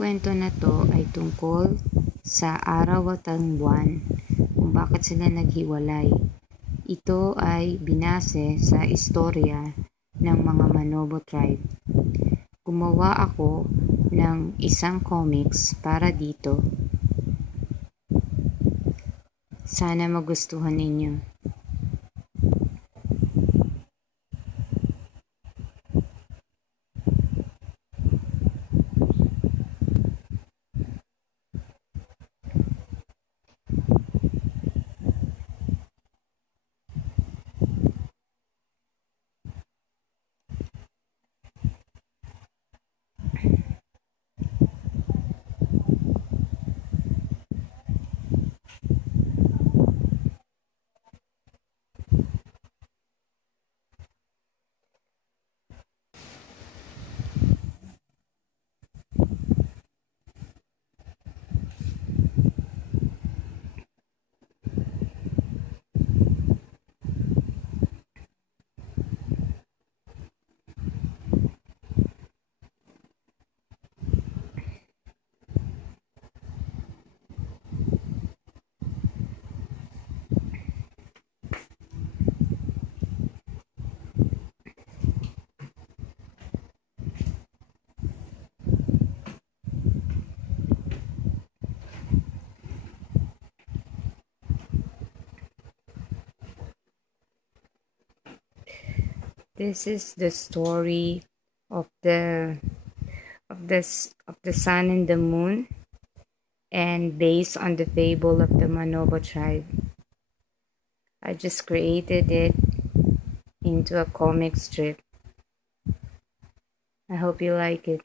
kwento na to ay tungkol sa araw at ang buwan, kung bakit sila naghiwalay. Ito ay binase sa istorya ng mga Manobo tribe. Gumawa ako ng isang comics para dito. Sana magustuhan ninyo. This is the story of the sun and the moon, and based on the fable of the Manobo tribe. I just created it into a comic strip. I hope you like it.